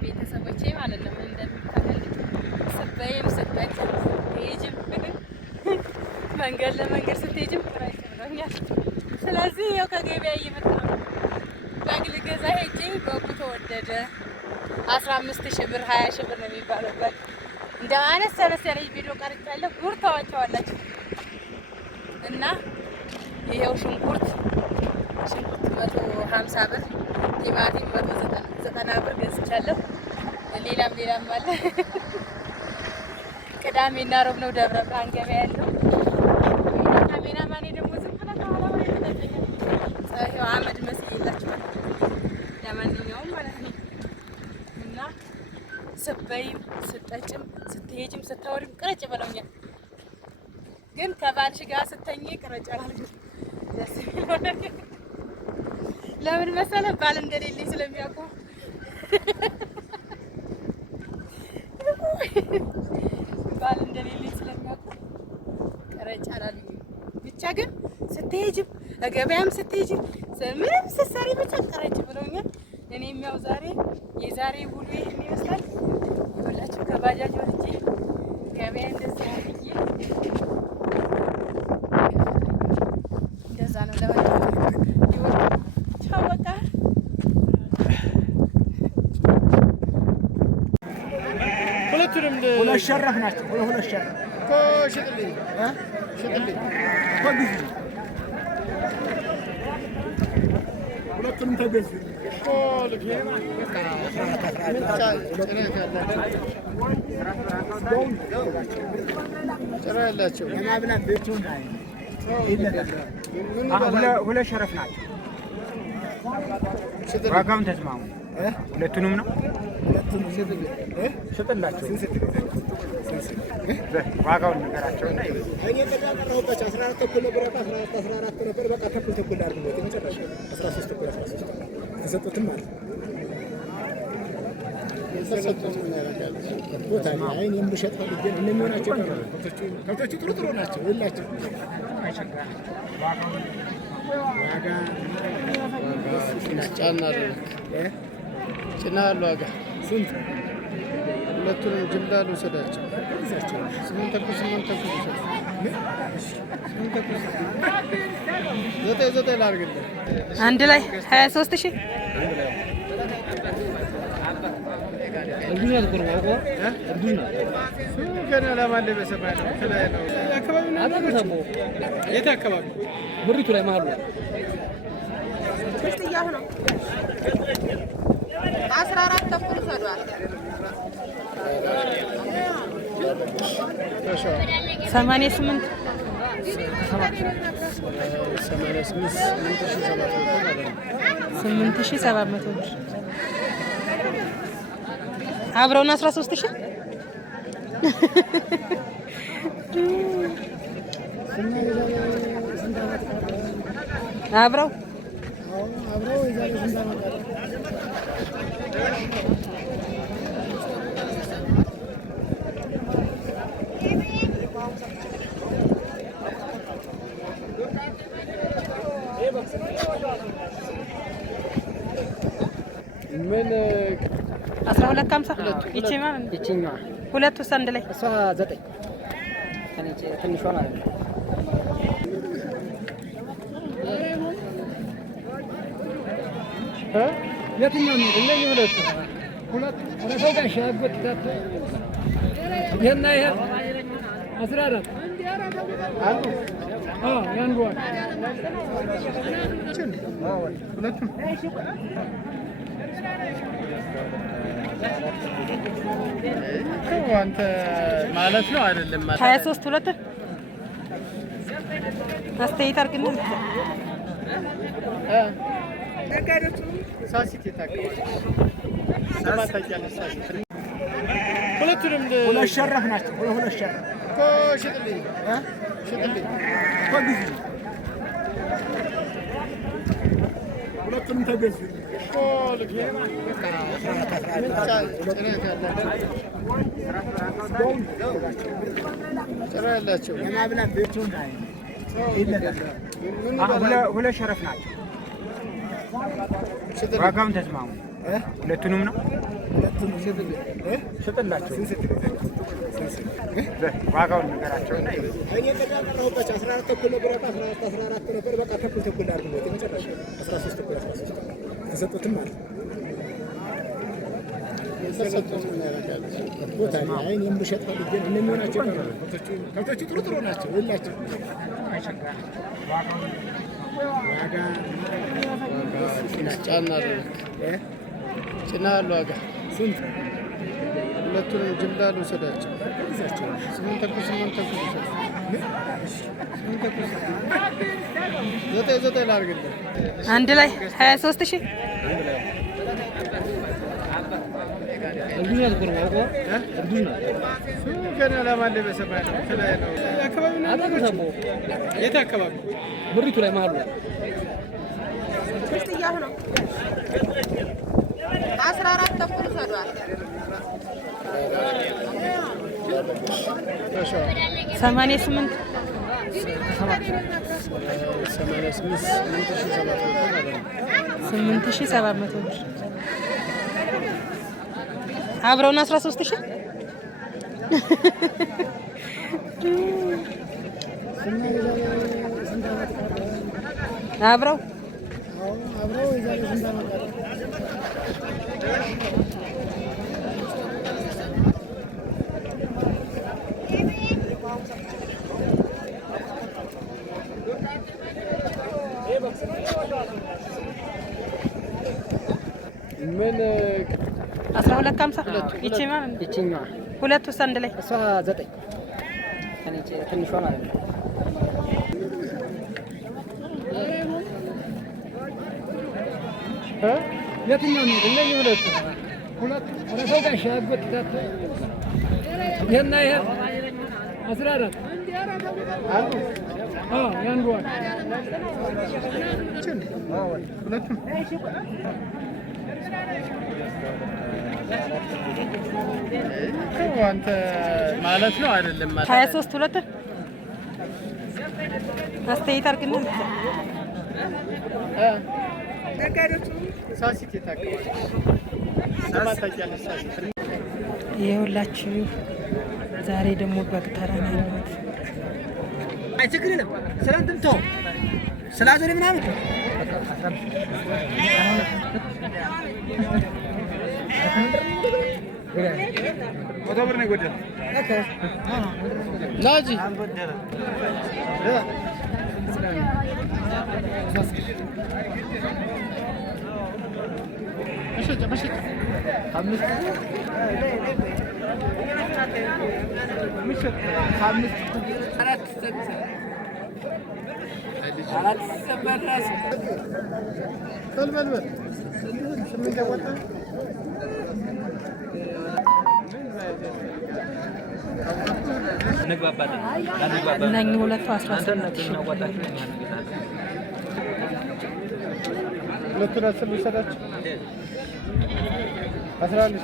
ቤተሰቦቼ ማለት ነው እንደምታውቁት ስበይም ስጠጭም ስትሄጂም መንገድ ለመንገድ ስትሄጂም ቅረጭ ብለውኛል። ስለዚህ ያው ከገበያ እየመጣሁ ነው። በግ ልገዛ ሄጄ በጉ ተወደደ። 15,000 ብር 20,000 ብር ነው የሚባለው በግ። እንደ አነስ ያለች ቪዲዮ ቀርጫለሁ። ጉር ታዋቸዋላችሁ እና ይሄው ሽንኩርት 150 ብር፣ ቲማቲም 190 ብር ገዝቻለሁ። ሌላም አለ። ቅዳሜና ሮብ ነው ደብረ ብርሃን ገበያ ያለው። ካሜራማኔ ደግሞ ዝም ብሎ ከኋላ ይከተለኛል። ይሄው አመድ መስዬላችኋል። ለማንኛውም ማለት ነው እና ስበይም ስጠጭም ስትሄጂም ስታወሪም ቅረጭ ብለውኛል። ግን ከባልሽ ጋር ስተኝ ቅረጭ አላልኩም። ደስ የሚለው ነገር ለምን መሰለህ? ባል እንደሌለኝ ስለሚያውቁ ባል እንደሌለኝ ስለሚያውቁ ቅረጭ አላልኩም። ብቻ ግን ስትሄጂም ገበያም ስትሄጂ ምንም ስትሰሪ ብቻ ቅረጭ ብለውኛል። እኔም ያው የዛሬ ውሎ ይሄን ይመስላል። ሁላችሁ ከባጃጅ ወጥቼ ገበያ እንደዛ ብዬ እንደዛ ነው ቻው በቃ። ሁለት ሸረፍ ናቸው። ሁለት ሸረፍ ሽጥልኝ ሁለቱንም ተገዙ። ጭራ ያላቸው ሁለት ሸረፍ ናቸው። ዋጋውን ተስማሙ። ሁለቱንም ነው ሽጥላቸው። ዋጋውን ነገራቸው። እኔ ተቀራራሁባቸው 14 ተኩል ነበር። 14 ነበር። በቃ ተኩል አድርገው መጨረሻ 13 ተኩል ተሰጡትም ማለት እኔም ብሸጥ ፈልጌ ነው። እነኚህ ናቸው ከብቶቹ ጥሩ ናቸው። የላቸው ጭና ያለው ዋጋ ስንት? ሁለቱንም ጅምላ ልውሰዳቸው። 9 ላድርግልህ። አንድ ላይ 23,000 የት አካባቢ? ብሪቱ ላይ መሀሉ 14 ተኩል ሰዷል። 88 8,700 ብር አብረውን 13,000 አብረው ምን 12,50 ይቺኛዋ ሁለቱ አንድ ላይ እሷ 9 ትንሿ ማለት ነው። የትኛው ነው? እነዚህ ሁለት ረሰው ጋር ሻጎት ይሄና ይሄ 14 አንዱ ያንዱ ሁለቱም አንተ ማለት ነው አይደለም? 23 ሁለት አስተያየት አድርግልን። ነጋዴዎቹ ሳሲት የታከለ ሁለቱንም ሁለት ሸረፍ ናቸው። ሁለት ሸረፍ ሽጥልኝ ሁለቱንም ተገዙ። ጭራ ያላቸው ሁለት ሸረፍ ናቸው። ዋጋውን ተስማሙ። ሁለቱንም ነው ሽጥላቸው ዋጋውን ነገራቸውና እኔ ቀረሁባቸው 14 ተኩል ነበር። 14 ነበር። በቃ ተኩል አድርገው የመጨረሻ 13 ተኩል 13 ተሰጡትም ማለት ነው። ከብቶቹ ጥሩ ናቸው። ሁላቸው ጭና አሉ። ዋጋ ስንት? ሁለቱንም ጅምላ ልውሰዳቸው። 8 ተኩል 9 ላድርግልህ። አንድ ላይ 23,000 ገና ለማለ በሰማይ ነው። የት አካባቢ? ምሪቱ ላይ መሀሉ ክርስቲያኑ ነው። 14 ተኩል ሰዷል። 88 8,700 ብር አብረውና 13,000 አብረው ምን 12,50 ይቺ ማለት ነው። ይቺኛዋ ሁለቱስ አንድ ላይ እሷ 9 ትንሿ ማለት ነው። የትኛው ነው? እነዚህ ሁለቱ ሰው ጋር ሻጎት ታተ ይሄና ይሄ 14 አሉ። ያንዱ ሁለቱም አንተ ማለት ነው አይደለም? ማለት 23 ሁለት አስተያየት አድርግና ሳሲት የታከለ ይኸውላችሁ ዛሬ ደግሞ በግ ተራ ነው ያለሁት። አይ ችግር የለም። ስለእንትን ተው ስላዘነ ምናምን ወደ ብር ነው የጎደለው። ናጂ እነኚህ ሁለቱ 18,000 ሁለቱን 10 ልውሰዳቸው 11